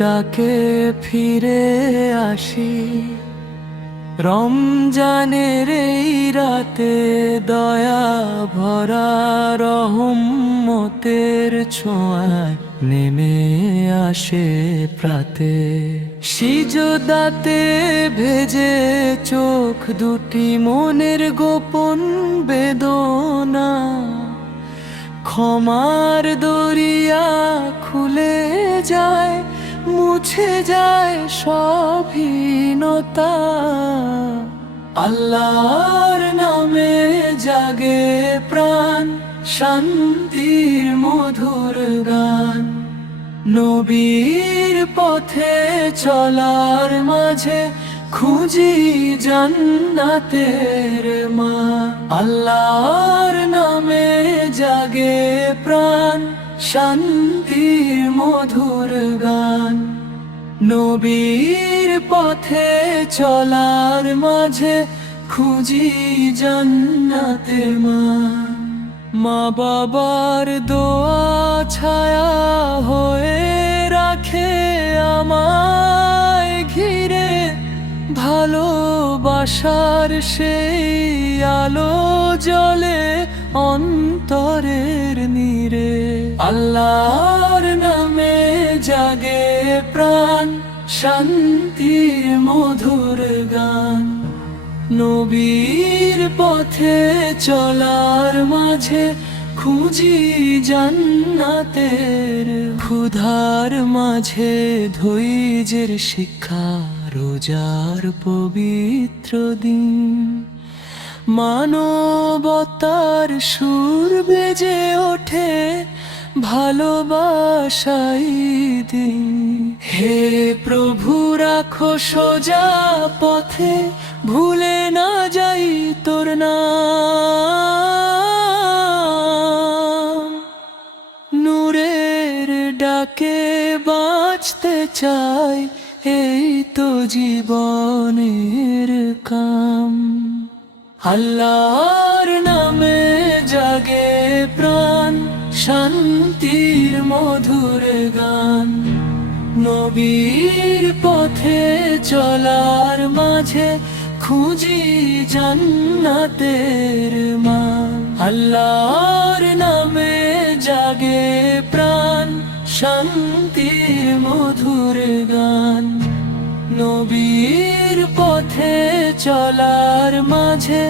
ডাকে ফিরে আসি, রমজানের এই রাতে দয়া ভরা রহমতের ছোঁয়ায় নেমে আসে প্রাতে। সিজদাতে ভেজে চোখ দুটি মনের গোপন বেদনা, ক্ষমার দরিয়া খুলে যায়, মুছে যায় সবহীনতা। আল্লাহর নামে জাগে প্রাণ, শান্তির মধুর গান। নবীর পথে চলার মাঝে খুঁজি জান্নাতের মা। আল্লাহর নামে জাগে প্রাণ, শান্তির মধুর গান। নবীর পথে চলার মাঝে খুঁজি জান্নাতের মা। মা বাবার দোয়া ছায়া হয়ে রাখে আমায় ঘিরে, ভালোবাসার সেই আলো জ্বলে অন্তরের নীড়ে। আল্লাহর নামে জাগে প্রাণ, শান্তির মধুর গান। নবীর পথে চলার মাঝে খুঁজি জান্নাতের। ক্ষুধার মাঝে ধৈর্যের শিক্ষা, রোজার পবিত্র দিন। মানবতার সুর বেজে ওঠে ভালোবাসাই দিন। হে প্রভু রাখো সোজা পথে, ভুলে না যাই তোর নাম। নূরের ডাকে বাঁচতে চাই, এই তো জীবনের কাম। আল্লাহর নামে জাগে প্রাণ, শান্তির মধুর গান। নবীর পথে চলার মাঝে খুঁজি জান্নাতের মা। আল্লাহর নামে জাগে প্রাণ, শান্তির মধুর গান। নবীর পথে চলার মাঝে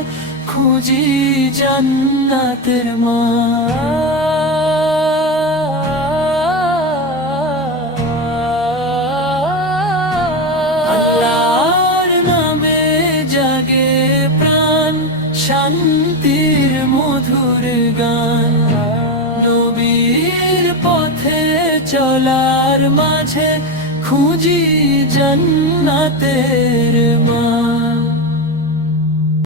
খুঁজি জান্নাতের মা। আল্লাহর নামে জাগে প্রাণ, শান্তির মধুর গান। নবীর পথে চলার মাঝে খুঁজি জান্নাতের মা।